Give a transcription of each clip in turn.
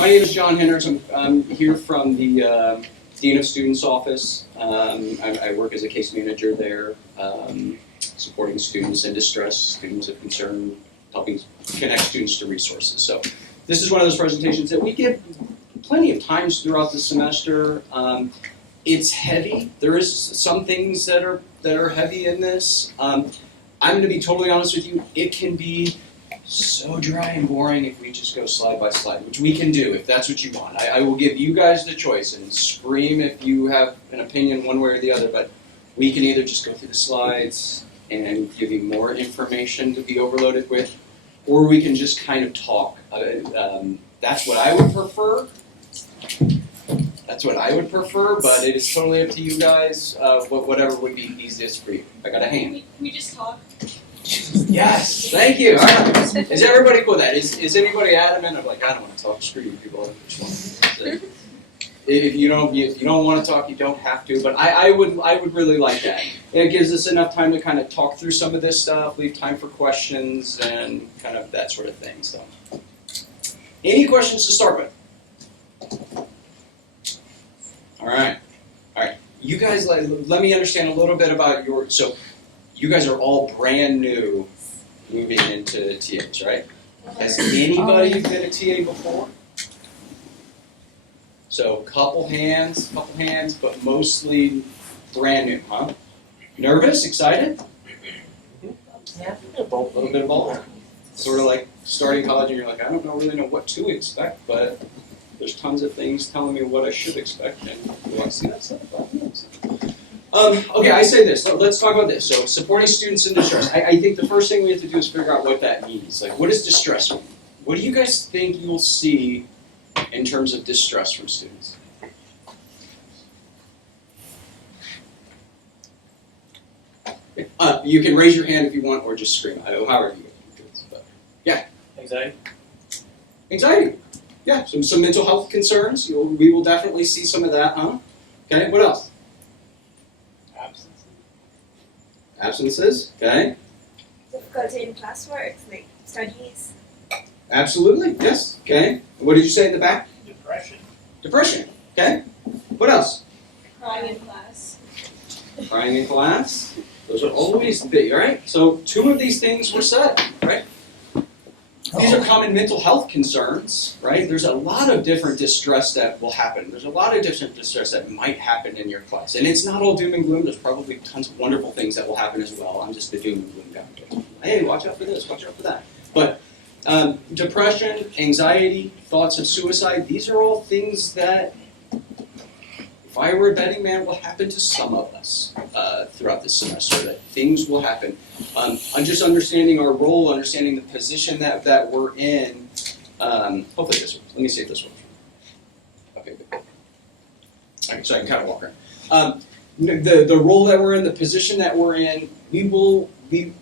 My name is John Hendricks. I'm here from the Dean of Students office. I work as a case manager there, supporting students in distress, students of concern, helping connect students to resources. So this is one of those presentations that we give plenty of times throughout the semester. It's heavy. There is some things that are heavy in this. I'm going to be totally honest with you. It can be so dry and boring if we just go slide by slide, which we can do if that's what you want. I will give you guys the choice and scream if you have an opinion one way or the other, but we can either just go through the slides and give you more information to be overloaded with, or we can just kind of talk. That's what I would prefer. That's what I would prefer, but it is totally up to you guys, whatever would be easiest for you. I got a hand. Can we just talk? Yes, thank you. All right. Is everybody cool with that? Is anybody adamant of like, I don't want to talk, screw you people. If you don't want to talk, you don't have to. But I would really like that. It gives us enough time to kind of talk through some of this stuff, leave time for questions and kind of that sort of thing. So, any questions to start with? All right. You guys, let me understand a little bit about so you guys are all brand new moving into TAs, right? Has anybody been a TA before? So couple hands, but mostly brand new, huh? Nervous, excited? Yeah. A little bit of both. Sort of like starting college and you're like, I don't really know what to expect, but there's tons of things telling me what I should expect, and you want to see that stuff? Okay, I say this. Let's talk about this. So, supporting students in distress. I think the first thing we have to do is figure out what that means. Like, what does distress mean? What do you guys think you'll see in terms of distress from students? You can raise your hand if you want, or just scream. However you but yeah. Anxiety. Anxiety. Yeah, some mental health concerns. We will definitely see some of that, huh? Okay, what else? Absences, okay. Difficulty in classwork, like studies. Absolutely, yes, okay. What did you say in the back? Depression, okay. What else? Crying in class. Crying in class. Those are always big, right? So 2 of these things were said, right? These are common mental health concerns, right? There's a lot of different distress that will happen. There's a lot of different distress that might happen in your class. And it's not all doom and gloom. There's probably tons of wonderful things that will happen as well. I'm just the doom and gloom guy. Hey, watch out for this, watch out for that. But depression, anxiety, thoughts of suicide, these are all things that, if I were a betting man, will happen to some of us throughout this semester, that things will happen. Just understanding our role, understanding the position that we're in. Hopefully this works. Let me see if this works. Okay, good. All right, so I can kind of walk around. The role that we're in, the position that we're in,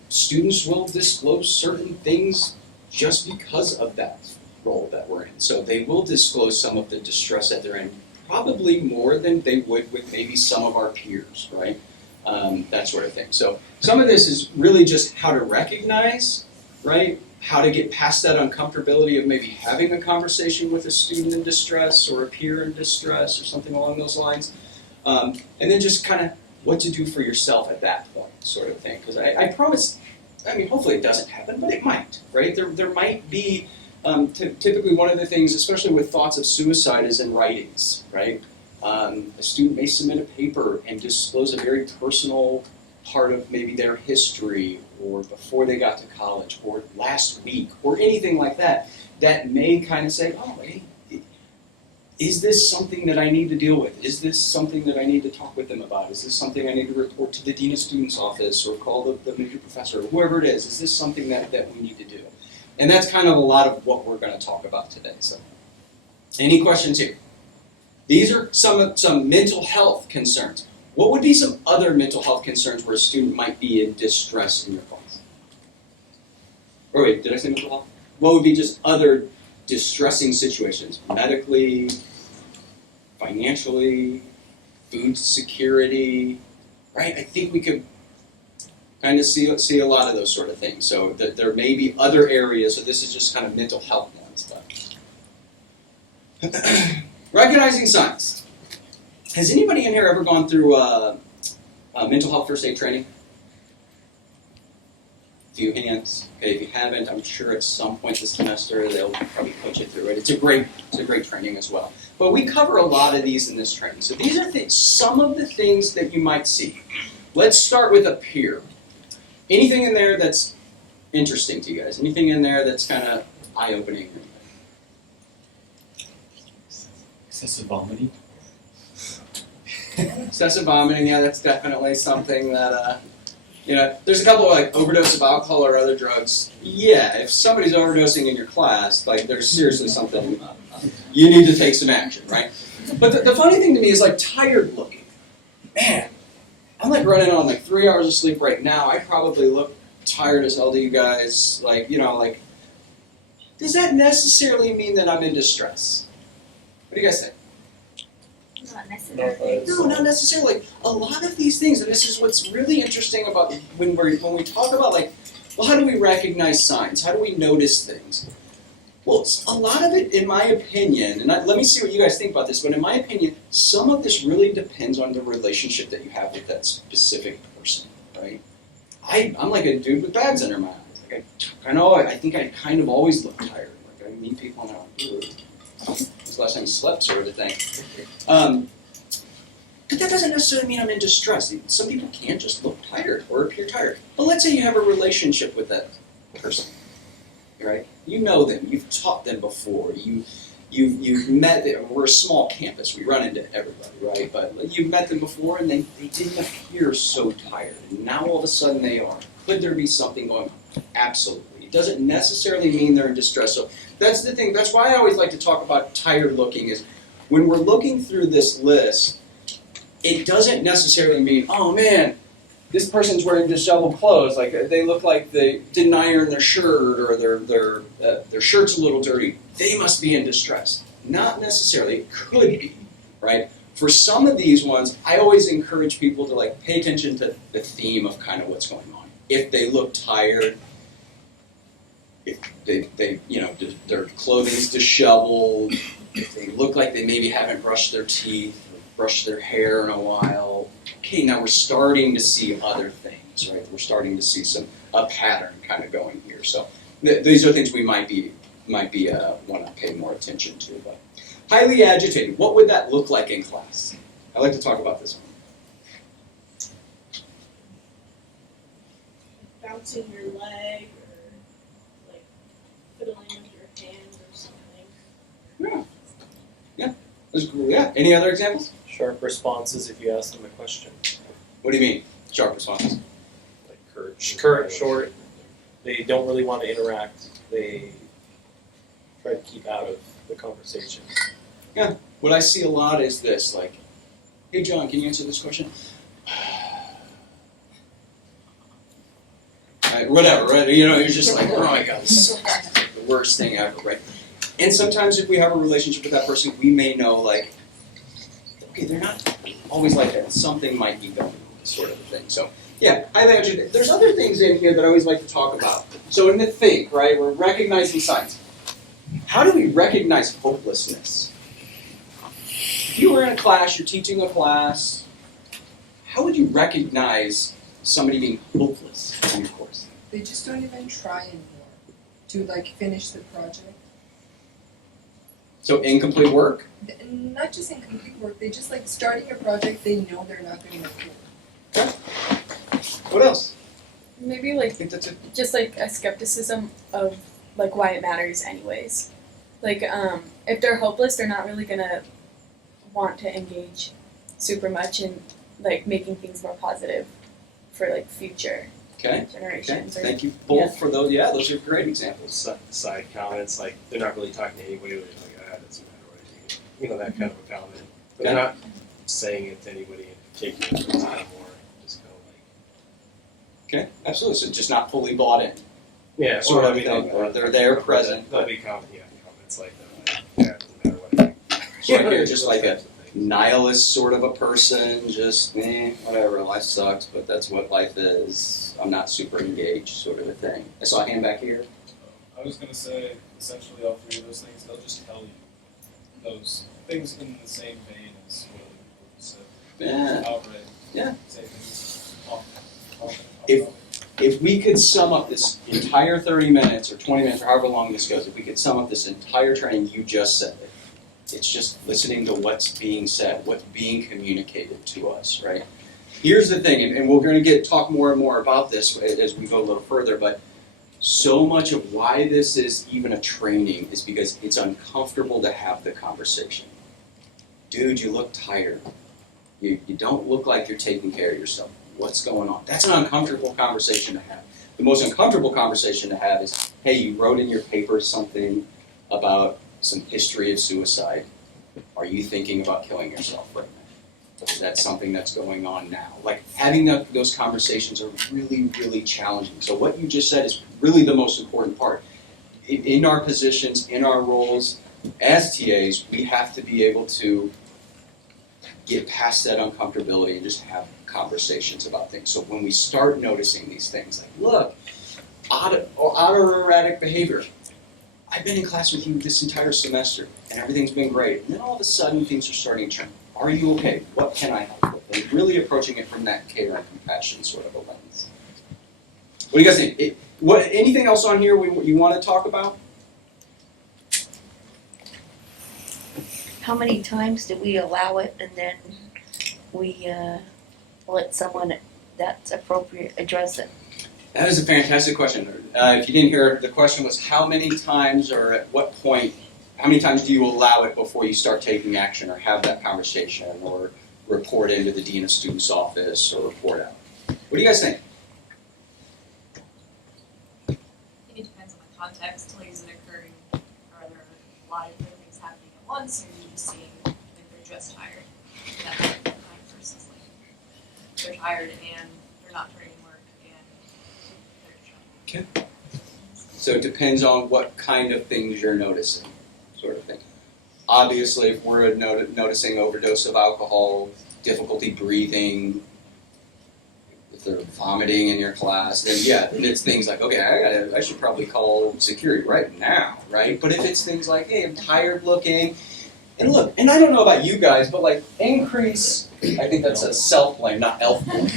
students will disclose certain things just because of that role that we're in. So they will disclose some of the distress that they're in, probably more than they would with maybe some of our peers, right? That sort of thing. So some of this is really just how to recognize, right? How to get past that uncomfortability of maybe having a conversation with a student in distress or a peer in distress or something along those lines. And then just kind of what to do for yourself at that point, sort of thing. Because I promise, hopefully it doesn't happen, but it might, right? There might be typically one of the things, especially with thoughts of suicide, is in writings, right? A student may submit a paper and disclose a very personal part of maybe their history or before they got to college or last week or anything like that, that may kind of say, oh, hey, is this something that I need to deal with? Is this something that I need to talk with them about? Is this something I need to report to the Dean of Students office or call the major professor or whoever it is? Is this something that we need to do? And that's kind of a lot of what we're going to talk about today. So, any questions here? These are some mental health concerns. What would be some other mental health concerns where a student might be in distress in your class? Or wait, did I say mental health? What would be just other distressing situations? Medically, financially, food security, right? I think we could kind of see a lot of those sort of things. So that there may be other areas, so this is just kind of mental health ones. But Recognizing signs. Has anybody in here ever gone through mental health first aid training? Few hands. Okay, if you haven't, I'm sure at some point this semester they'll probably coach you through it. It's a great training as well. But we cover a lot of these in this training. So these are some of the things that you might see. Let's start with up here. Anything in there that's interesting to you guys? Anything in there that's kind of eye-opening? Excessive vomiting. Excessive vomiting, yeah, that's definitely something that, there's a couple of like overdose of alcohol or other drugs. Yeah, if somebody's overdosing in your class, like there's seriously something, you need to take some action, right? But the funny thing to me is like tired looking. Man, I'm like running on like 3 hours of sleep right now. I probably look tired as hell to you guys. Like, does that necessarily mean that I'm in distress? What do you guys think? Not necessarily. No, not necessarily. A lot of these things, and this is what's really interesting about when we talk about like, well, how do we recognize signs? How do we notice things? Well, a lot of it, in my opinion, and let me see what you guys think about this, but in my opinion, some of this really depends on the relationship that you have with that specific person, right? I'm like a dude with bags under my eyes. Like I think I kind of always look tired. Like I meet people and I'm like, when's the last time you slept, sort of a thing. But that doesn't necessarily mean I'm in distress. Some people can't just look tired or appear tired. But let's say you have a relationship with that person, right? You know them. You've taught them before. You've met them. We're a small campus. We run into everybody, right? But you've met them before, and they didn't appear so tired. And now all of a sudden they are. Could there be something going on? Absolutely. It doesn't necessarily mean they're in distress. So that's the thing. That's why I always like to talk about tired looking is when we're looking through this list, it doesn't necessarily mean, oh man, this person's wearing disheveled clothes. Like they look like they didn't iron their shirt or their shirt's a little dirty. They must be in distress. Not necessarily. It could be, right? For some of these ones, I always encourage people to like pay attention to the theme of kind of what's going on. If they look tired, if their clothing's disheveled, if they look like they maybe haven't brushed their teeth, or brushed their hair in a while, okay, now we're starting to see other things, right? We're starting to see a pattern kind of going here. So these are things we might want to pay more attention to. But highly agitated, what would that look like in class? I like to talk about this one. Bouncing your leg or like fiddling with your hand or something. Yeah. Any other examples? Sharp responses if you ask them a question. What do you mean? Sharp responses. Like current, short. They don't really want to interact. They try to keep out of the conversation. Yeah. What I see a lot is this, like, hey John, can you answer this question? Right, whatever, right? You're just like, oh my god, this is the worst thing ever, right? And sometimes if we have a relationship with that person, we may know, like, okay, they're not always like that. Something might be going on, sort of a thing. So, yeah, highly agitated. There's other things in here that I always like to talk about. So in the think, right, we're recognizing signs. How do we recognize hopelessness? If you were in a class, you're teaching a class, how would you recognize somebody being hopeless in your course? They just don't even try anymore to finish the project. So incomplete work? Not just incomplete work, they just starting a project they know they're not going to make it. Okay. What else? Maybe I think that's it. just a skepticism of why it matters anyways. If they're hopeless, they're not really gonna want to engage super much in making things more positive for future Okay. generations. Okay. Thank you both for those. Yeah, those are great examples. Side comments, they're not really talking to anybody. They're like, it doesn't matter what I do. That kind of a comment. But they're not saying it to anybody in particular. It's kind of more just kind of Okay, absolutely. So just not fully bought in. yeah, Sort of thing. thing. They're there, present. They'll be comments like that. Yeah, it doesn't matter what I do. So you're just like a nihilist sort of a person, just whatever, life sucks, but that's what life is. I'm not super engaged, sort of a thing. I saw a hand back here. I was going to say, essentially all three of those things, they'll just tell you. those things in the same vein as what other people said. Yeah. Outright. Yeah. Say things off. If we could sum up this entire 30 minutes or 20 minutes or however long this goes, if we could sum up this entire training, you just said it. It's just listening to what's being said, what's being communicated to us, right? Here's the thing, and we're going to talk more and more about this as we go a little further, but so much of why this is even a training is because it's uncomfortable to have the conversation. Dude, you look tired. You don't look like you're taking care of yourself. What's going on? That's an uncomfortable conversation to have. The most uncomfortable conversation to have is, hey, you wrote in your paper something about some history of suicide. Are you thinking about killing yourself right now? That's something that's going on now. Like, having those conversations are really, really challenging. So what you just said is really the most important part. In our positions, in our roles as TAs, we have to be able to get past that uncomfortability and just have conversations about things. So when we start noticing these things, like, look, odd or erratic behavior. I've been in class with you this entire semester, and everything's been great. And then all of a sudden, things are starting to turn. Are you okay? What can I help with? And really approaching it from that care and compassion sort of a lens. What do you guys think? Anything else on here you want to talk about? How many times do we allow it and then we let someone that's appropriate address it? That is a fantastic question. If you didn't hear, the question was how many times or at what point, how many times do you allow it before you start taking action or have that conversation or report into the Dean of Students' office or report out? What do you guys think? I think it depends on the context. Like, is it occurring, are there a lot of different things happening at once, or are you just seeing if they're just tired? That's like the time versus like they're tired and they're not turning in work and they're just So it depends on what kind of things you're noticing, sort of thing. Obviously, if we're noticing overdose of alcohol, difficulty breathing, if they're vomiting in your class, then yeah, it's things like, okay, I should probably call security right now, right? But if it's things like, hey, I'm tired looking, and look, and I don't know about you guys, but like increase, I think that's a self-blame, not elf-blame,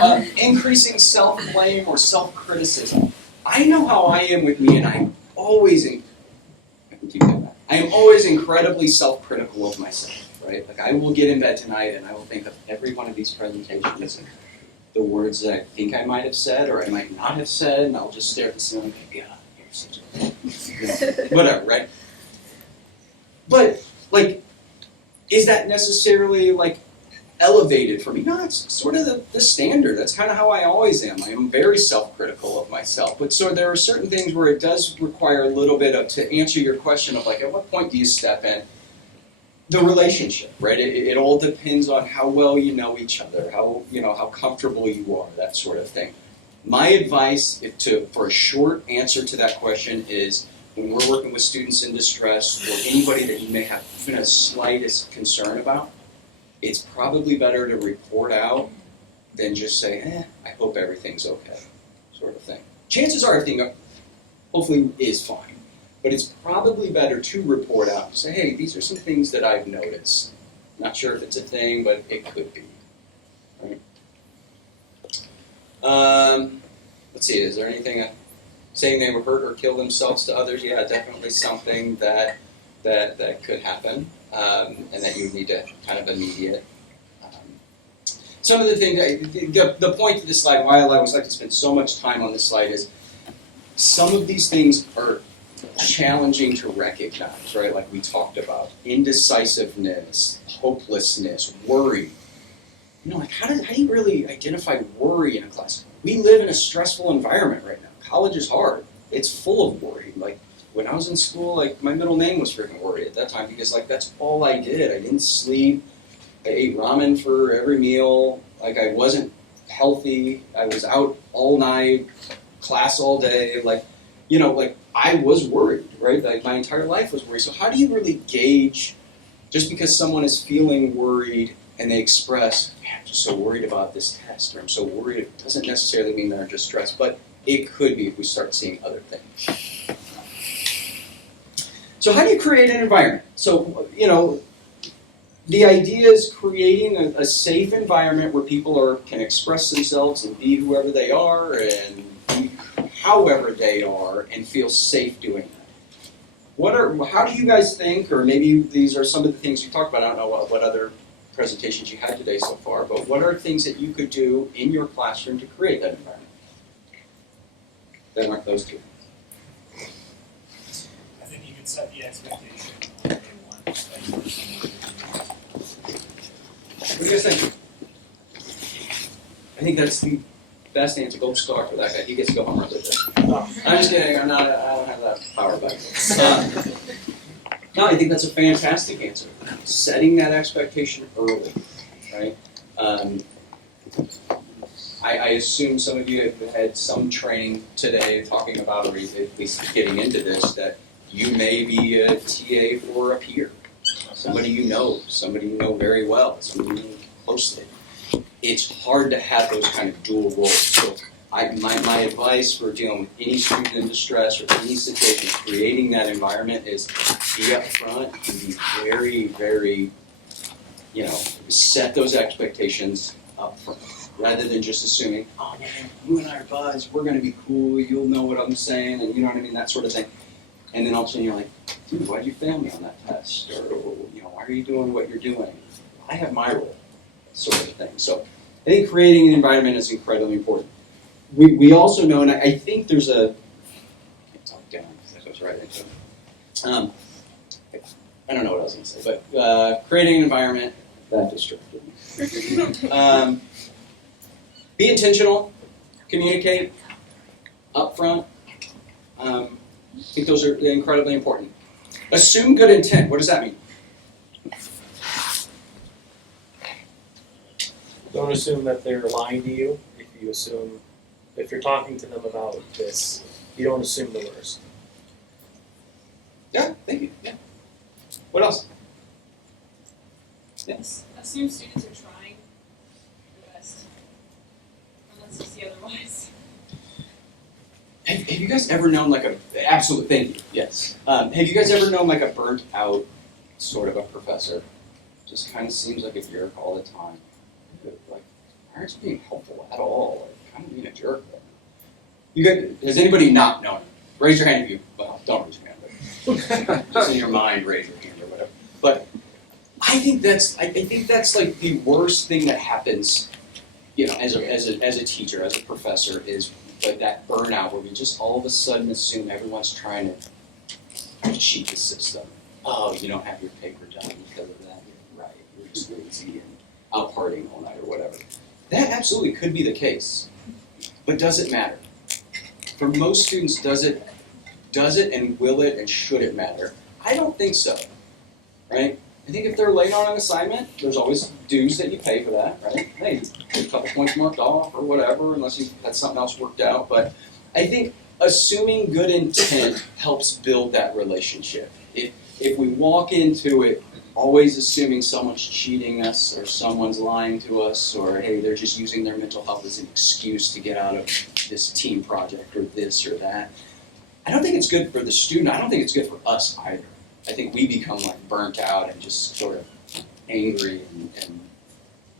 but increasing self-blame or self-criticism. I know how I am with me, and I am always incredibly self-critical of myself, right? Like, I will get in bed tonight, and I will think of every one of these presentations, the words that I think I might have said or I might not have said, and I'll just stare at the ceiling and go, God, you're such a, whatever, right? But, like, is that necessarily, like, elevated for me? No, it's sort of the standard. That's kind of how I always am. I am very self-critical of myself. But so there are certain things where it does require a little bit of, to answer your question of, like, at what point do you step in? The relationship, right? It all depends on how well you know each other, how comfortable you are, that sort of thing. My advice for a short answer to that question is, when we're working with students in distress or anybody that you may have even a slightest concern about, it's probably better to report out than just say, I hope everything's okay, sort of thing. Chances are everything hopefully is fine. But it's probably better to report out and say, hey, these are some things that I've noticed. Not sure if it's a thing, but it could be. Right? Let's see, is there anything, saying they were hurt or kill themselves to others? Yeah, definitely something that could happen, and that you need to kind of immediate. Some of the things, the point of this slide, why I always like to spend so much time on this slide is, some of these things are challenging to recognize, right? Like we talked about, indecisiveness, hopelessness, worry. Like how do you really identify worry in a class? We live in a stressful environment right now. College is hard. It's full of worry. Like when I was in school, like my middle name was freaking Worry at that time because like that's all I did. I didn't sleep. I ate ramen for every meal. Like I wasn't healthy. I was out all night, class all day. Like I was worried, right? Like my entire life was worried. So how do you really gauge, just because someone is feeling worried and they express, I'm just so worried about this test, or I'm so worried, it doesn't necessarily mean they're just stressed, but it could be if we start seeing other things. So how do you create an environment? So, the idea is creating a safe environment where people can express themselves and be whoever they are and be however they are and feel safe doing that. How do you guys think, or maybe these are some of the things you talked about, I don't know what other presentations you had today so far, but what are things that you could do in your classroom to create that environment? That aren't those two. I think you can set the expectation on day one. What do you guys think? I think that's the best answer. Gold star for that guy. He gets to go home right with it. I'm just kidding. I don't have that power back. No, I think that's a fantastic answer. Setting that expectation early, right? I assume some of you have had some training today talking about, or at least getting into this, that you may be a TA for a peer. Somebody you know very well, somebody you know closely. It's hard to have those kind of dual roles. So my advice for dealing with any student in distress or any situation, creating that environment is be up front and be very, very, set those expectations up front. Rather than just assuming, oh man, you and I are buds, we're gonna be cool, you'll know what I'm saying, and you know what I mean, that sort of thing. And then all of a sudden you're like, dude, why'd you fail me on that test? Or, why are you doing what you're doing? I have my role, sort of thing. So I think creating an environment is incredibly important. We also know, and I think there's I can't talk down because that goes right into it. I don't know what I was gonna say, but creating an environment, that distracted me. Be intentional, communicate up front. I think those are incredibly important. Assume good intent. What does that mean? Don't assume that they're lying to you. If you're talking to them about this, you don't assume the worst. Yeah, thank you. Yeah. What else? Yes. Assume students are trying their best, unless you see otherwise. Have you guys ever known absolute thank you, yes. Have you guys ever known a burnt out sort of a professor? Just kind of seems like a jerk all the time. Aren't being helpful at all, kind of being a jerk. Has anybody not known? Raise your hand if you, well, don't raise your hand, but just in your mind, raise your hand or whatever. But I think that's like the worst thing that happens, as a teacher, as a professor, is like that burnout where we just all of a sudden assume everyone's trying to cheat the system. Oh, you don't have your paper done because of that. You're right. You're just lazy and out partying all night or whatever. That absolutely could be the case, but does it matter? For most students, does it and will it and should it matter? I don't think so, right? I think if they're late on an assignment, there's always dues that you pay for that, right? Hey, a couple points marked off or whatever, unless you had something else worked out. But I think assuming good intent helps build that relationship. If we walk into it always assuming someone's cheating us or someone's lying to us or, hey, they're just using their mental health as an excuse to get out of this team project or this or that, I don't think it's good for the student. I don't think it's good for us either. I think we become burnt out and just sort of angry and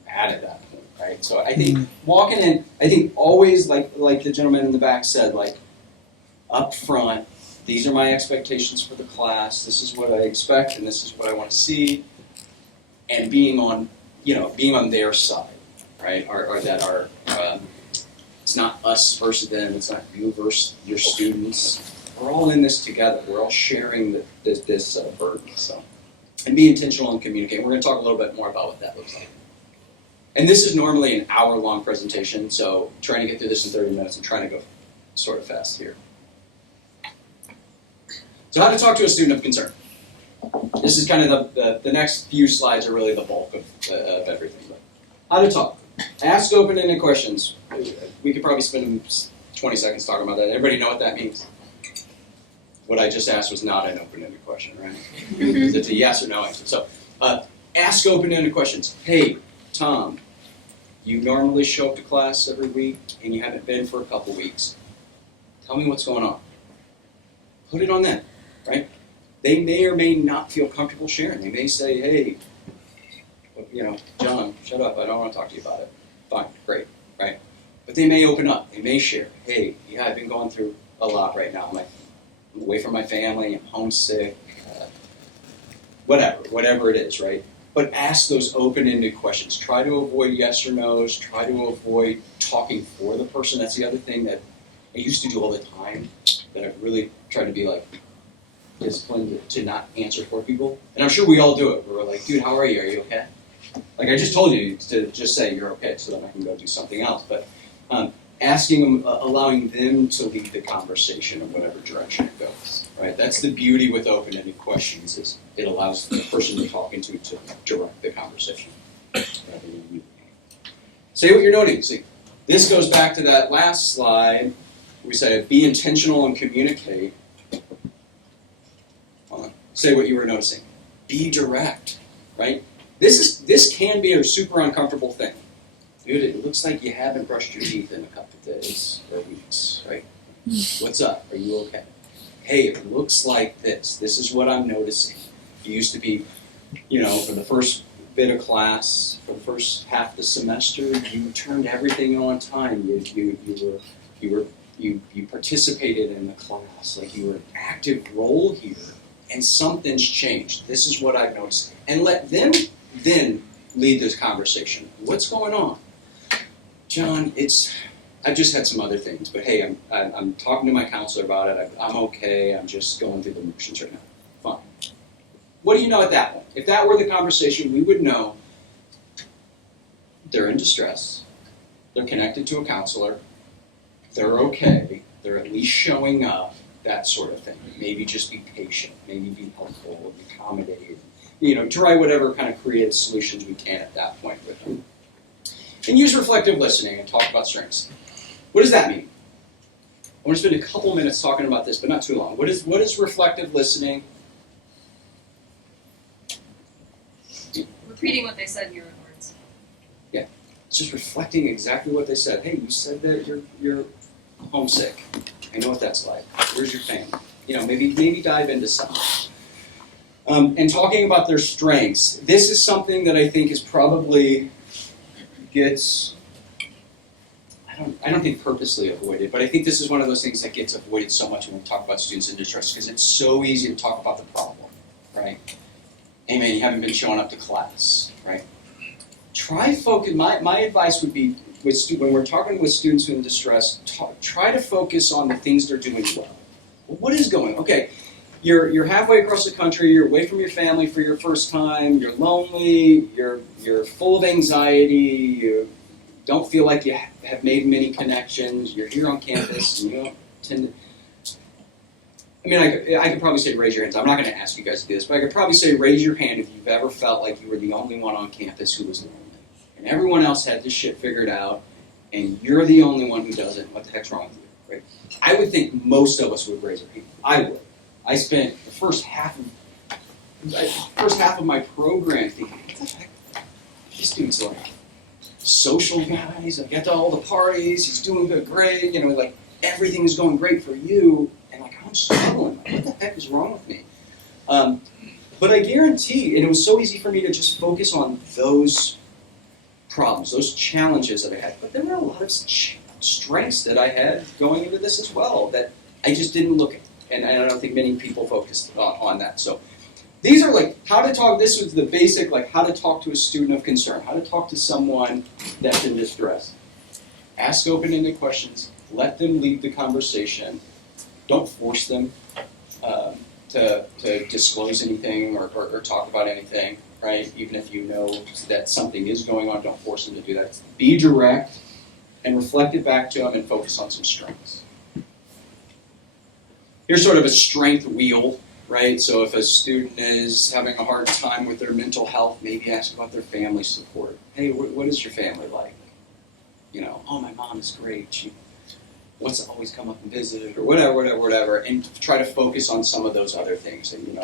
mad at that point, right? So I think walking in, I think always like the gentleman in the back said, up front, these are my expectations for the class, this is what I expect and this is what I want to see, and being on their side, right? Or that are it's not us versus them, it's not you versus your students. We're all in this together. We're all sharing this burden. So, and be intentional and communicate. We're going to talk a little bit more about what that looks like. And this is normally an hour-long presentation, so trying to get through this in 30 minutes and trying to go sort of fast here. So how to talk to a student of concern. This is kind of the next few slides are really the bulk of everything. But how to talk. Ask open-ended questions. We could probably spend 20 seconds talking about that. Everybody know what that means? What I just asked was not an open-ended question, right? It's a yes or no answer. So ask open-ended questions. Hey, Tom, you normally show up to class every week and you haven't been for a couple weeks. Tell me what's going on. Put it on them, right? they may or may not feel comfortable sharing. They may say, hey, John, shut up, I don't want to talk to you about it. Fine, great, right? But they may open up, they may share, hey, yeah, I've been going through a lot right now. I'm away from my family, I'm homesick, whatever it is, right? But ask those open-ended questions. Try to avoid yes or no's. Try to avoid talking for the person. That's the other thing that I used to do all the time, that I've really tried to be disciplined to not answer for people. And I'm sure we all do it. We're like, dude, how are you? Are you okay? Like I just told you to just say you're okay so that I can go do something else. But asking them, allowing them to lead the conversation in whatever direction it goes, right? That's the beauty with open-ended questions, is it allows the person you're talking to direct the conversation. Say what you're noticing. This goes back to that last slide. We said be intentional and communicate. Say what you were noticing. Be direct, right? This can be a super uncomfortable thing. Dude, it looks like you haven't brushed your teeth in a couple of days or weeks, right? What's up? Are you okay? Hey, it looks like this. This is what I'm noticing. You used to be, for the first bit of class, for the first half of the semester, you turned everything on time. You participated in the class, like you were an active role here, and something's changed. This is what I've noticed. And let them then lead this conversation. What's going on? John, I've just had some other things, but hey, I'm talking to my counselor about it. I'm okay. I'm just going through the motions right now. Fine. What do you know at that point? If that were the conversation, we would know they're in distress. They're connected to a counselor. They're okay. They're at least showing up. That sort of thing. Maybe just be patient. Maybe be helpful. Accommodate. Try whatever kind of creative solutions we can at that point with them. And use reflective listening and talk about strengths. What does that mean? I want to spend a couple minutes talking about this, but not too long. What is reflective listening? Repeating what they said in your own words. Yeah. It's just reflecting exactly what they said. Hey, you said that you're homesick. I know what that's like. Where's your family? Maybe dive into something. And talking about their strengths. This is something that I think is probably gets, I don't think purposely avoided, but I think this is one of those things that gets avoided so much when we talk about students in distress, because it's so easy to talk about the problem, right? Hey man, you haven't been showing up to class, right? Try focus, my advice would be, when we're talking with students in distress, try to focus on the things they're doing well. What is going on? Okay, you're halfway across the country, you're away from your family for your first time, you're lonely, you're full of anxiety, you don't feel like you have made many connections, you're here on campus, and you don't tend to... I could probably say raise your hands. I'm not going to ask you guys to do this, but I could probably say raise your hand if you've ever felt like you were the only one on campus who was lonely. And everyone else had this shit figured out, and you're the only one who doesn't. What the heck's wrong with you? Right? I would think most of us would raise our hand. I would. I spent the first half of my program thinking, what the heck? This dude's like social guys. I get to all the parties. He's doing good, great. Everything's going great for you, and I'm struggling. What the heck is wrong with me? But I guarantee, and it was so easy for me to just focus on those problems, those challenges that I had. But there were a lot of strengths that I had going into this as well that I just didn't look at. And I don't think many people focused on that. So these are how to talk. This was the basic, how to talk to a student of concern, how to talk to someone that's in distress. Ask open-ended questions. Let them lead the conversation. Don't force them to disclose anything or talk about anything, right? Even if you know that something is going on, don't force them to do that. Be direct and reflect it back to them and focus on some strengths. Here's sort of a strength wheel, right? So if a student is having a hard time with their mental health, maybe ask about their family support. Hey, what is your family like? Oh, my mom is great. She wants to always come up and visit, or whatever, and try to focus on some of those other things. And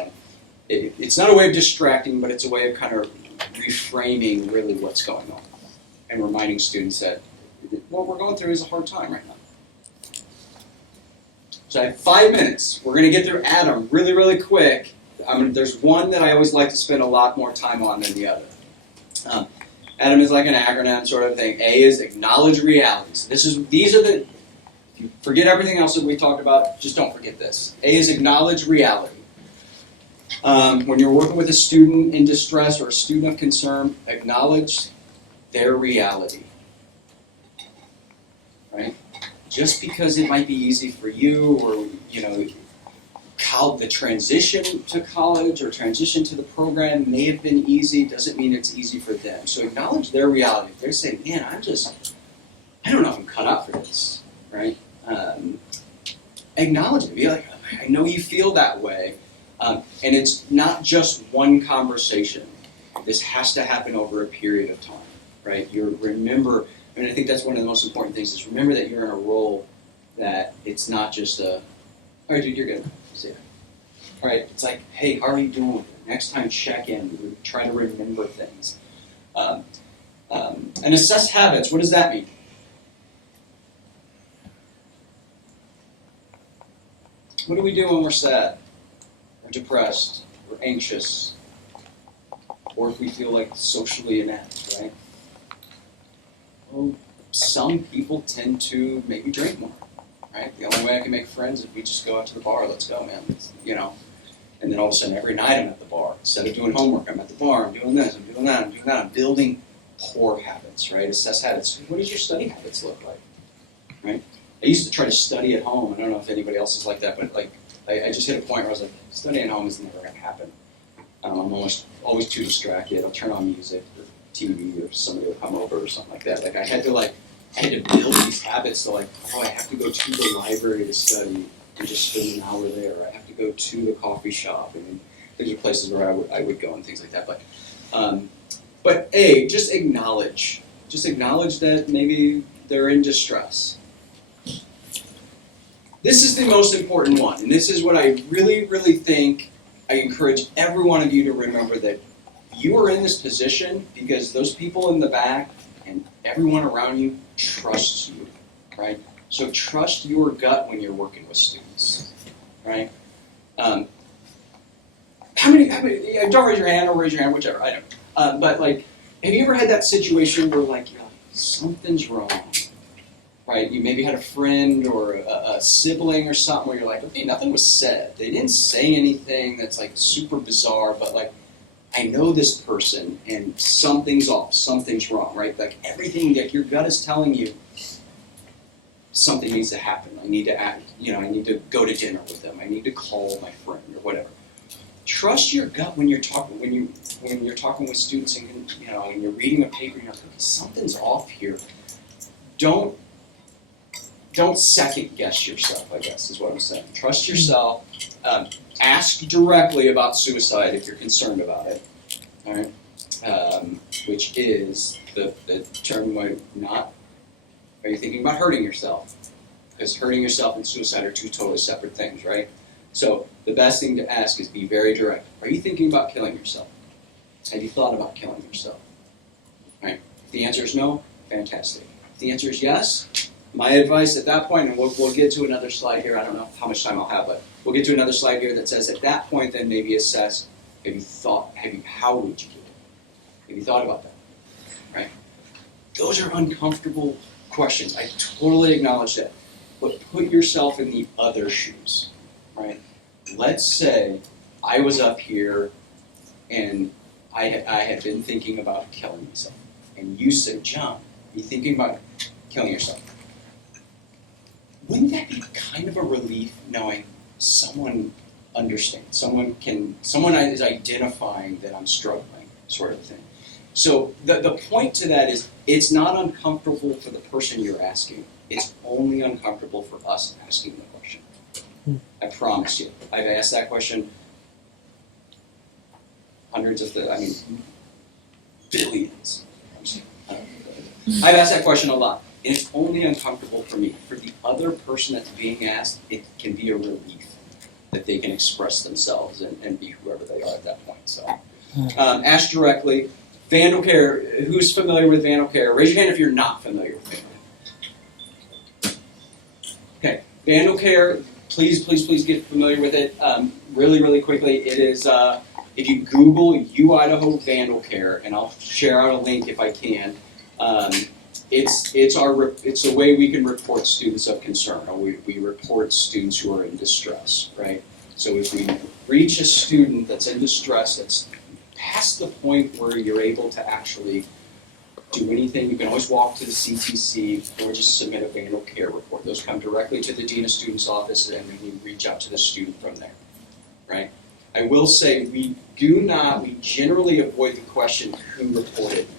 it's not a way of distracting, but it's a way of kind of reframing really what's going on and reminding students that what we're going through is a hard time right now. So I have 5 minutes. We're going to get through Adam really, really quick. there's one that I always like to spend a lot more time on than the other. Adam is like an acronym sort of thing. A is acknowledge realities. These are the, if you forget everything else that we talked about, just don't forget this. A is acknowledge reality. When you're working with a student in distress or a student of concern, acknowledge their reality. Right? Just because it might be easy for you, or the transition to college or transition to the program may have been easy, doesn't mean it's easy for them. So acknowledge their reality. If they're saying, man, I don't know if I'm cut out for this, right? Acknowledge it. Be like, I know you feel that way. And it's not just one conversation. This has to happen over a period of time, right? I think that's one of the most important things is remember that you're in a role that it's not just all right, dude, you're good. See ya. All right, it's like, hey, how are you doing? Next time, check in. Try to remember things. And assess habits. What does that mean? What do we do when we're sad, or depressed, or anxious, or if we feel like socially inept, right? Well, some people tend to maybe drink more, right? The only way I can make friends is if we just go out to the bar. Let's go, man. And then all of a sudden, every night I'm at the bar. Instead of doing homework, I'm at the bar. I'm doing this. I'm doing that. I'm doing that. I'm building poor habits, right? Assess habits. What does your study habits look like, right? I used to try to study at home. I don't know if anybody else is like that, but I just hit a point where I was like, studying at home is never going to happen. I'm always too distracted. I'll turn on music or TV or somebody will come over or something like that. I had to build these habits to I have to go to the library to study and just spend an hour there. I have to go to the coffee shop. I mean, these are places where I would go and things like that. But just acknowledge. Just acknowledge that maybe they're in distress. This is the most important one, and this is what I really, really think I encourage every one of you to remember, that you are in this position because those people in the back and everyone around you trusts you, right? So trust your gut when you're working with students, right? How many, don't raise your hand or raise your hand, whichever, I don't. But have you ever had that situation where you're like, something's wrong? Right, you maybe had a friend or a sibling or something where you're like, okay, nothing was said. They didn't say anything that's super bizarre, but I know this person and something's off, something's wrong, right? Everything that your gut is telling you, something needs to happen. I need to act, I need to go to dinner with them. I need to call my friend or whatever. Trust your gut when you're talking with students and when you're reading a paper, you're like, okay, something's off here. Don't second guess yourself, I guess, is what I'm saying. Trust yourself. Ask directly about suicide if you're concerned about it. All right? Which is the term are you thinking about hurting yourself? Because hurting yourself and suicide are two totally separate things, right? So the best thing to ask is be very direct. Are you thinking about killing yourself? Have you thought about killing yourself? All right? If the answer is no, fantastic. If the answer is yes, my advice at that point, and we'll get to another slide here, I don't know how much time I'll have, but we'll get to another slide here that says at that point then maybe assess, how would you do it? Have you thought about that? Right? Those are uncomfortable questions. I totally acknowledge that. But put yourself in the other shoes, right? Let's say I was up here and I had been thinking about killing myself. And you said, John, are you thinking about killing yourself? Wouldn't that be kind of a relief knowing someone understands, someone is identifying that I'm struggling, sort of thing. So the point to that is it's not uncomfortable for the person you're asking. It's only uncomfortable for us asking the question. I promise you. I've asked that question billions. I've asked that question a lot. And it's only uncomfortable for me. For the other person that's being asked, it can be a relief that they can express themselves and be whoever they are at that point. So, ask directly. Vandal care. Who's familiar with vandal care? Raise your hand if you're not familiar with vandal care. Okay, vandal care. Please get familiar with it. really, really quickly, it is, if you Google U-Idaho Vandal Care, and I'll share out a link if I can, it's a way we can report students of concern, or we report students who are in distress, right? So if we reach a student that's in distress, that's past the point where you're able to actually do anything, you can always walk to the CTC or just submit a Vandal Care report. Those come directly to the Dean of Students office, and then you reach out to the student from there, right? I will say we generally avoid the question, who reported me?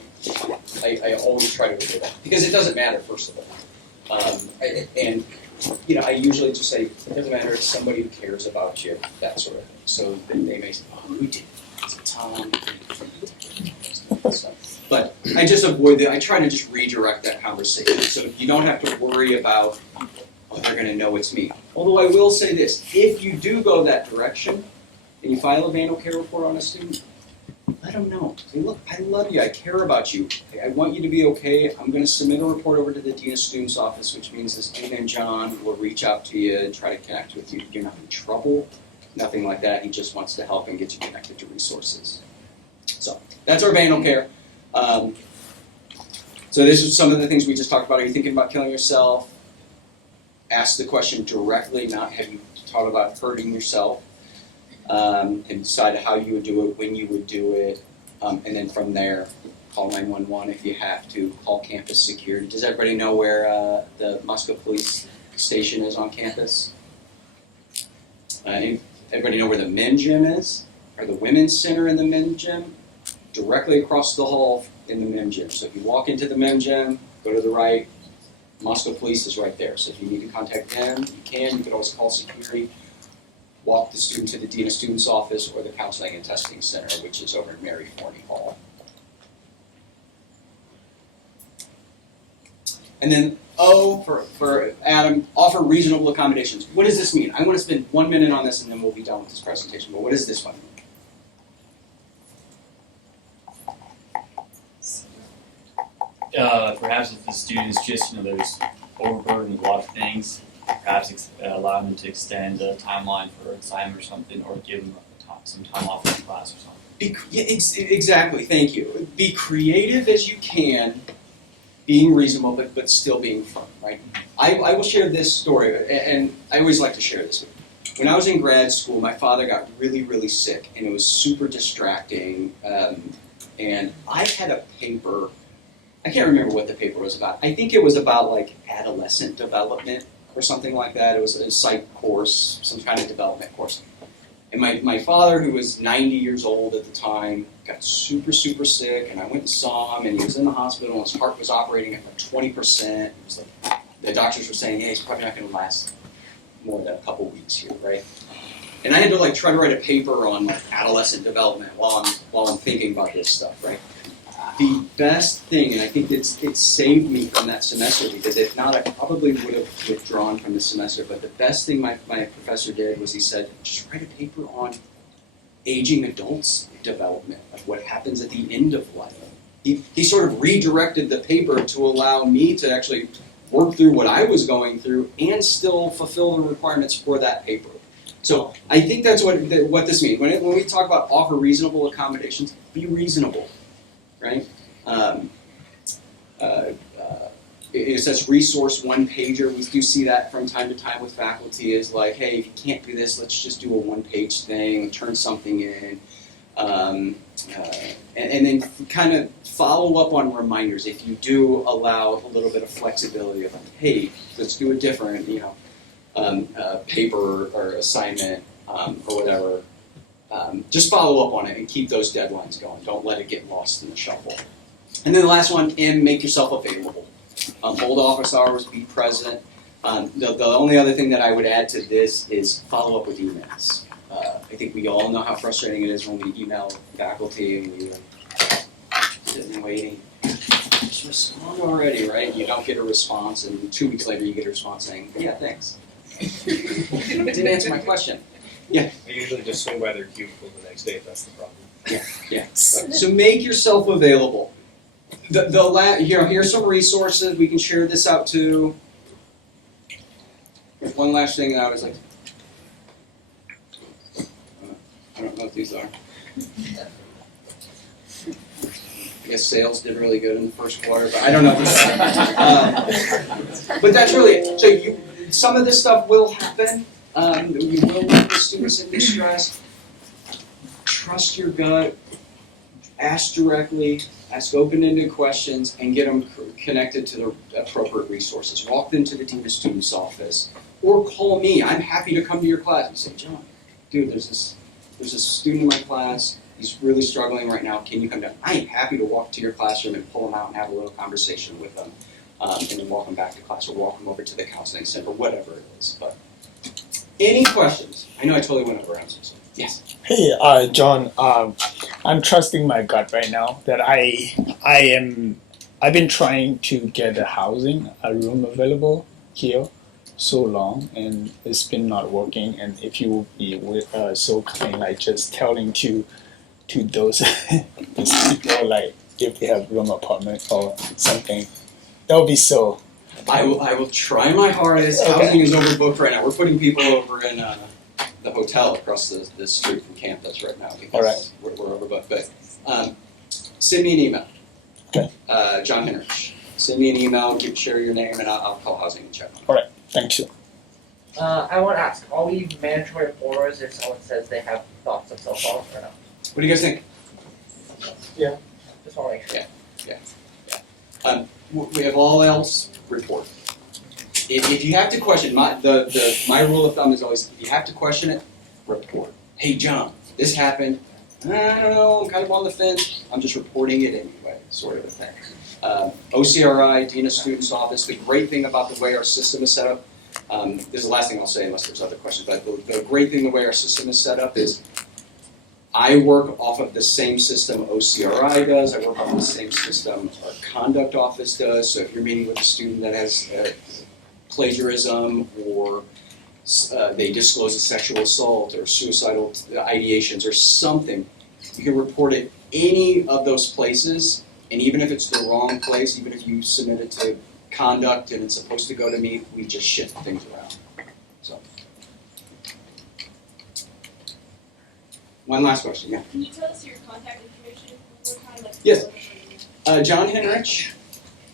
I always try to avoid that, because it doesn't matter, first of all. And I usually just say, it doesn't matter, it's somebody who cares about you, that sort of thing. So they may say, oh, who did it? Is it Tom? But I just avoid that. I try to just redirect that conversation, so you don't have to worry about, oh, they're going to know it's me. Although I will say this, if you do go that direction, and you file a Vandal Care report on a student, let them know. Say, look, I love you, I care about you, I want you to be okay. I'm going to submit a report over to the Dean of Students office, which means this dude named John will reach out to you and try to connect with you. You're not in trouble, nothing like that. He just wants to help and get you connected to resources. So that's our Vandal Care. So this is some of the things we just talked about. Are you thinking about killing yourself? Ask the question directly, not have you thought about hurting yourself. And decide how you would do it, when you would do it, and then from there, call 911 if you have to, call campus security. Does everybody know where the Moscow Police Station is on campus? Everybody know where the men's gym is? Or the women's center in the men's gym? Directly across the hall in the men's gym. So if you walk into the men's gym, go to the right, Moscow Police is right there. So if you need to contact them, you can. You can always call security. Walk the student to the Dean of Students office or the Counseling and Testing Center, which is over in Mary Forney Hall. And then O for Adam, offer reasonable accommodations. What does this mean? I want to spend 1 minute on this and then we'll be done with this presentation. But what does this one mean? Perhaps if the students just, there's overburdened with a lot of things, perhaps allow them to extend the timeline for an assignment or something, or give them some time off from class or something. Exactly, thank you. Be creative as you can, being reasonable, but still being firm, right? I will share this story, and I always like to share this. When I was in grad school, my father got really, really sick, and it was super distracting, and I had a paper, I can't remember what the paper was about. I think it was about like adolescent development or something like that. It was a psych course, some kind of development course. And my father, who was 90 years old at the time, got super, super sick, and I went and saw him, and he was in the hospital, and his heart was operating at like 20%. It was like, the doctors were saying, hey, he's probably not going to last more than a couple weeks here, right? And I had to like try to write a paper on like adolescent development while I'm thinking about this stuff, right? The best thing, and I think it saved me from that semester, because if not, I probably would have withdrawn from the semester, but the best thing my professor did was he said, just write a paper on aging adults' development, like what happens at the end of life. He sort of redirected the paper to allow me to actually work through what I was going through and still fulfill the requirements for that paper. So I think that's what this means. When we talk about offer reasonable accommodations, be reasonable. Right? It says resource one-pager. We do see that from time to time with faculty is like, hey, if you can't do this, let's just do a one-page thing, turn something in. And then kind of follow up on reminders. If you do allow a little bit of flexibility of like, hey, let's do a different, paper or assignment or whatever. Just follow up on it and keep those deadlines going. Don't let it get lost in the shuffle. And then the last one, M, make yourself available. Hold office hours, be present. The only other thing that I would add to this is follow up with emails. I think we all know how frustrating it is when we email faculty and you're sitting waiting. Just respond already, right? You don't get a response, and 2 weeks later you get a response saying, yeah, thanks. Didn't answer my question. Yeah. I usually just swing by their cubicle the next day if that's the problem. Yeah. So make yourself available. Here's some resources. We can share this out too. There's one last thing that I was like, know what these are. I guess sales did really good in the first quarter, but I don't know. But that's really it. So some of this stuff will happen. You will work with students in distress. Trust your gut. Ask directly. Ask open-ended questions, and get them connected to the appropriate resources. Walk them to the Dean of Students office, or call me. I'm happy to come to your class and say, John, dude, there's this student in my class. He's really struggling right now. Can you come down? I am happy to walk to your classroom and pull him out and have a little conversation with them, and then walk him back to class or walk him over to the counseling center, whatever it is. But any questions? I know I totally went over. I'm so sorry. Yes. Hey, John. I'm trusting my gut right now that I've been trying to get a room available here so long, and it's been not working. And if you would be so kind, like just telling to those these people, like if they have room apartment or something, that would be so. I will try my hardest. Okay. Housing is overbooked right now. We're putting people over in the hotel across the street from campus right now because All right. we're overbooked. But send me an email. Okay. John Henrich. Send me an email, share your name, and I'll call housing and check on it. All right. Thank you. I want to ask, are we mandatory borrowers if someone says they have thoughts of self-harm or not? What do you guys think? Just want to make sure. We have all else report. If you have to question, my rule of thumb is always, if you have to question it, report. Hey, John, this happened. I don't know, I'm kind of on the fence. I'm just reporting it anyway, sort of a thing. OCRI, Dean of Students Office, the great thing about the way our system is set up, this is the last thing I'll say unless there's other questions, but the great thing the way our system is set up is I work off of the same system OCRI does, I work off of the same system our conduct office does, so if you're meeting with a student that has plagiarism or they disclose a sexual assault or suicidal ideations or something, you can report it any of those places, and even if it's the wrong place, even if you submit it to conduct and it's supposed to go to me, we just shift things around. So, one last question, yeah. Can you tell us your contact information one more time? Like, Yes. John Henrich.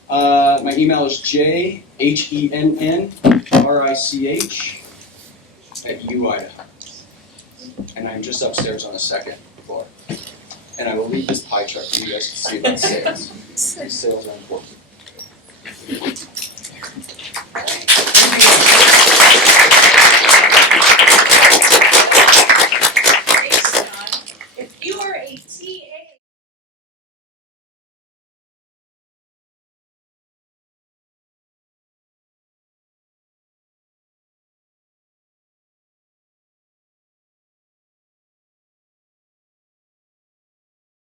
My email is jhennrich@UIDA. And I'm just upstairs on the second floor. And I will leave this pie chart for you guys to see about sales. Sales are important.